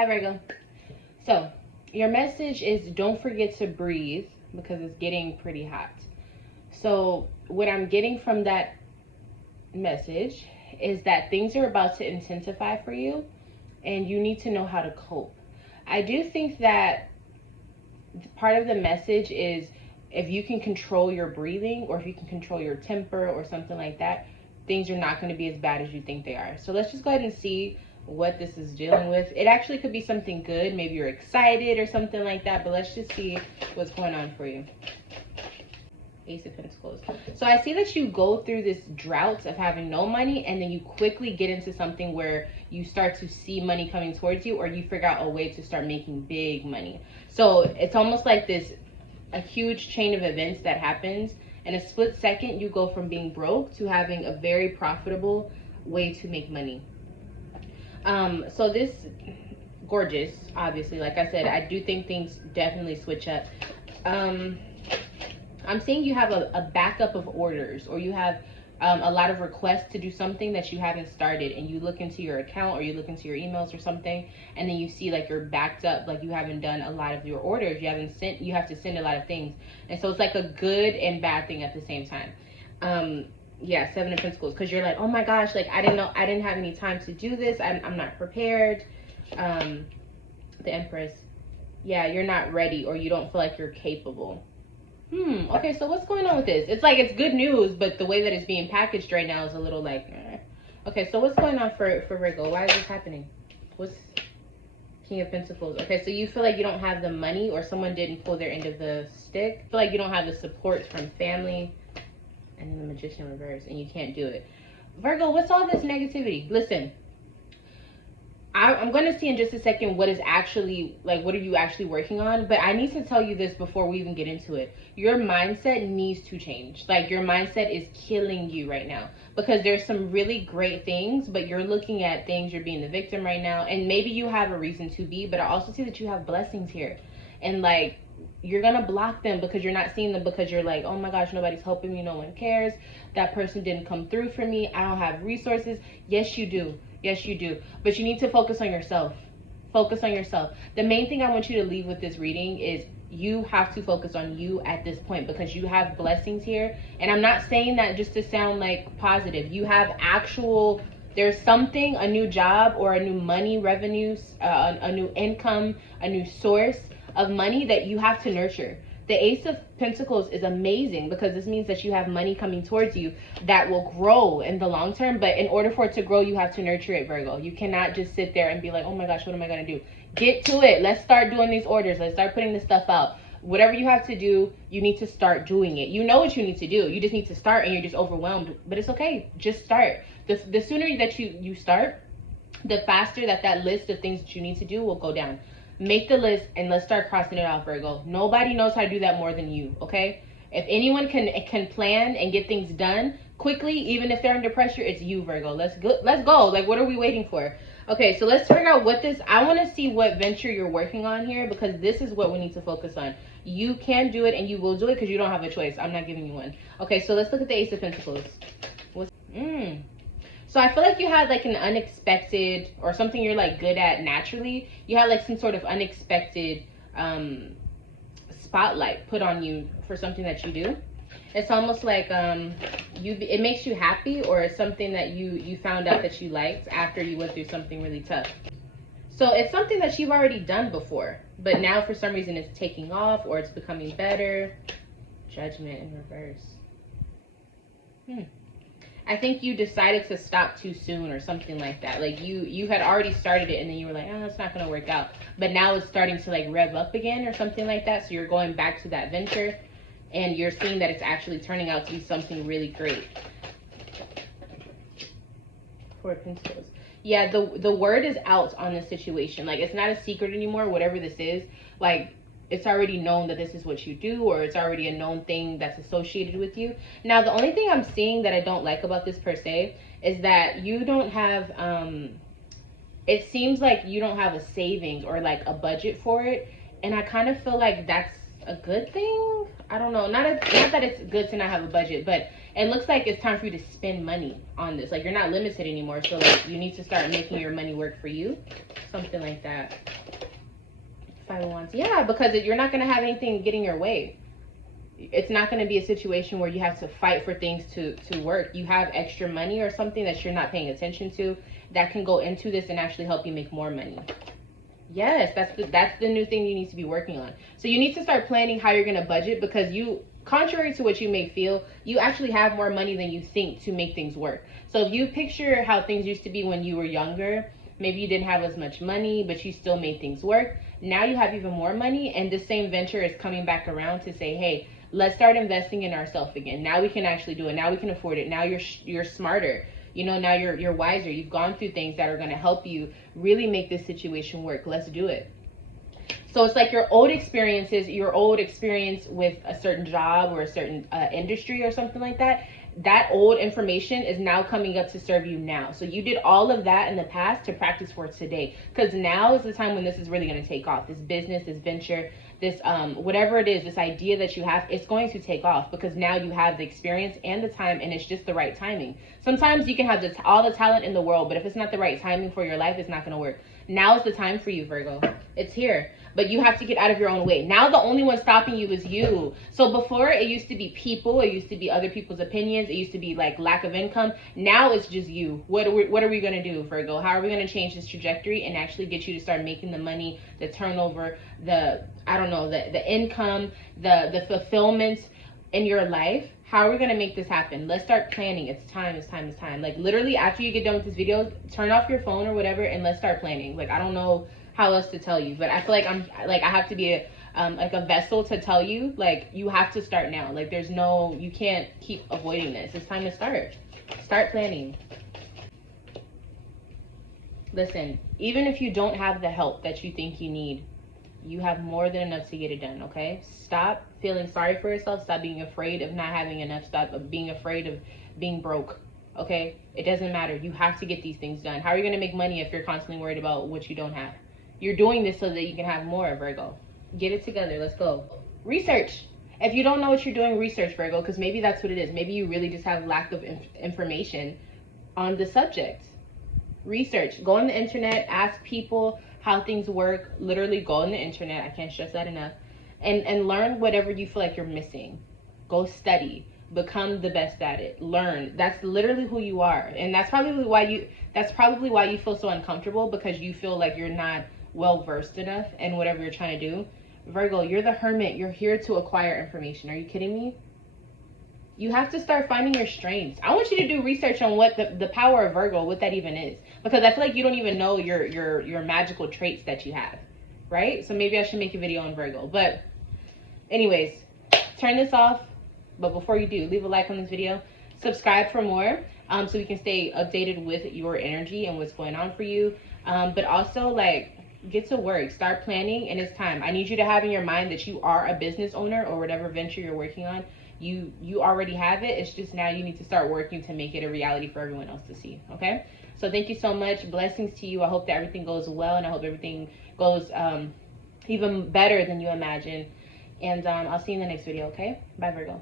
Hi, Virgo. So, your message is don't forget to breathe because it's getting pretty hot. So, what I'm getting from that message is that things are about to intensify for you and you need to know how to cope. I do think that part of the message is if you can control your breathing or if you can control your temper or something like that, things are not going to be as bad as you think they are. So let's just go ahead and see what this is dealing with. It actually could be something good. Maybe you're excited or something like that, but let's just see what's going on for you. Ace of Pentacles. So I see that you go through this drought of having no money, and then you quickly get into something where you start to see money coming towards you, or you figure out a way to start making big money. So it's almost like a huge chain of events that happens. In a split second, you go from being broke to having a very profitable way to make money. So this, gorgeous, obviously. Like I said, I do think things definitely switch up. I'm seeing you have a backup of orders, or you have a lot of requests to do something that you haven't started, and you look into your account or you look into your emails or something, and then you see like you're backed up, like you haven't done a lot of your orders, you have to send a lot of things, and so it's like a good and bad thing at the same time. Yeah, Seven of Pentacles, because you're like, oh my gosh, like I didn't have any time to do this, I'm not prepared. The Empress, yeah, you're not ready, or you don't feel like you're capable. Okay, so what's going on with this? It's like it's good news, but the way that it's being packaged right now is a little like, Okay, so what's going on for Virgo? Why is this happening? What's King of Pentacles? Okay, so you feel like you don't have the money, or someone didn't pull their end of the stick. You feel like you don't have the support from family, and then the Magician reverse, and you can't do it. Virgo, what's all this negativity? Listen, I'm going to see in just a second what is actually, like, what are you actually working on? But I need to tell you this before we even get into it. Your mindset needs to change. Like, your mindset is killing you right now. Because there's some really great things, but you're looking at things, you're being the victim right now. And maybe you have a reason to be, but I also see that you have blessings here. And, like, you're going to block them because you're not seeing them, because you're like, oh my gosh, nobody's helping me, no one cares. That person didn't come through for me. I don't have resources. Yes, you do. Yes, you do. But you need to focus on yourself. Focus on yourself. The main thing I want you to leave with this reading is you have to focus on you at this point, because you have blessings here. And I'm not saying that just to sound like positive. You have actual, there's something, a new job or a new money revenues, a new income, a new source of money that you have to nurture. The Ace of Pentacles is amazing because this means that you have money coming towards you that will grow in the long term. But in order for it to grow, you have to nurture it, Virgo. You cannot just sit there and be like, oh my gosh, what am I going to do? Get to it. Let's start doing these orders. Let's start putting this stuff out. Whatever you have to do, you need to start doing it. You know what you need to do. You just need to start, and you're just overwhelmed. But it's okay. Just start. The sooner that you start, the faster that list of things that you need to do will go down. Make the list and let's start crossing it off, Virgo. Nobody knows how to do that more than you, okay? If anyone can plan and get things done quickly, even if they're under pressure, it's you, Virgo. Let's go. Like, what are we waiting for? Okay, so let's figure out what this, I want to see what venture you're working on here, because this is what we need to focus on. You can do it, and you will do it because you don't have a choice. I'm not giving you one. Okay, so let's look at the Ace of Pentacles. So I feel like you had like an unexpected, or something you're like good at naturally. You had like some sort of unexpected spotlight put on you for something that you do. It's almost like it makes you happy, or it's something that you found out that you liked after you went through something really tough. So it's something that you've already done before, but now for some reason it's taking off, or it's becoming better. Judgment in reverse. I think you decided to stop too soon or something like that. Like you had already started it, and then you were like, oh, it's not going to work out. But now it's starting to like rev up again or something like that. So you're going back to that venture, and you're seeing that it's actually turning out to be something really great. Four of Pentacles. Yeah, the word is out on this situation. Like, it's not a secret anymore, whatever this is. Like, it's already known that this is what you do, or it's already a known thing that's associated with you. Now, the only thing I'm seeing that I don't like about this per se is that you don't have, it seems like you don't have a savings or like a budget for it. And I kind of feel like that's a good thing. I don't know. Not that it's good to not have a budget, but it looks like it's time for you to spend money on this. Like, you're not limited anymore. So like, you need to start making your money work for you. Something like that. 5 of Wands. Yeah, because you're not going to have anything getting your way. It's not going to be a situation where you have to fight for things to work. You have extra money or something that you're not paying attention to that can go into this and actually help you make more money. Yes, that's the new thing you need to be working on. So you need to start planning how you're going to budget, because you, contrary to what you may feel, you actually have more money than you think to make things work. So if you picture how things used to be when you were younger, maybe you didn't have as much money, but you still made things work. Now you have even more money, and the same venture is coming back around to say, hey, let's start investing in ourselves again. Now we can actually do it. Now we can afford it. Now you're smarter. You know, now you're wiser. You've gone through things that are going to help you really make this situation work. Let's do it. So it's like your old experience with a certain job or a certain industry or something like that. That old information is now coming up to serve you now. So you did all of that in the past to practice for today, because now is the time when this is really going to take off. This business, this venture, this whatever it is, this idea that you have, it's going to take off, because now you have the experience and the time, and it's just the right timing. Sometimes you can have all the talent in the world, but if it's not the right timing for your life, it's not going to work. Now is the time for you, Virgo. It's here. But you have to get out of your own way. Now the only one stopping you is you. So before, it used to be people. It used to be other people's opinions. It used to be like lack of income. Now it's just you. What are we going to do, Virgo? How are we going to change this trajectory and actually get you to start making the money, the turnover, the income, the fulfillment in your life? How are we going to make this happen? Let's start planning. It's time. Like, literally, after you get done with this video, turn off your phone or whatever, and let's start planning. Like, I don't know how else to tell you, but I feel like I have to be a vessel to tell you, like, you have to start now. Like, you can't keep avoiding this. It's time to start planning. Listen, even if you don't have the help that you think you need, you have more than enough to get it done. Okay, stop feeling sorry for yourself. Stop being afraid of not having enough. Stop being afraid of being broke. Okay, it doesn't matter. You have to get these things done. How are you going to make money if you're constantly worried about what you don't have? You're doing this so that you can have more, Virgo. Get it together. Let's go. Research. If you don't know what you're doing, research, Virgo, because maybe that's what it is. Maybe you really just have lack of information on the subject. Research. Go on the internet. Ask people how things work. Literally go on the internet. I can't stress that enough. And learn whatever you feel like you're missing. Go study. Become the best at it. Learn. That's literally who you are. And that's probably why you feel so uncomfortable, because you feel like you're not well versed enough in whatever you're trying to do. Virgo, you're the hermit. You're here to acquire information. Are you kidding me? You have to start finding your strengths. I want you to do research on what the power of Virgo, what that even is, because I feel like you don't even know your magical traits that you have, right? So maybe I should make a video on Virgo. But anyways, turn this off. But before you do, leave a like on this video, subscribe for more, so we can stay updated with your energy and what's going on for you. But also, like, get to work, start planning, and it's time. I need you to have in your mind that you are a business owner, or whatever venture you're working on. You already have it. It's just now you need to start working to make it a reality for everyone else to see. Okay? So thank you so much. Blessings to you. I hope that everything goes well, and I hope everything goes even better than you imagine. And I'll see you in the next video. Okay? Bye, Virgo.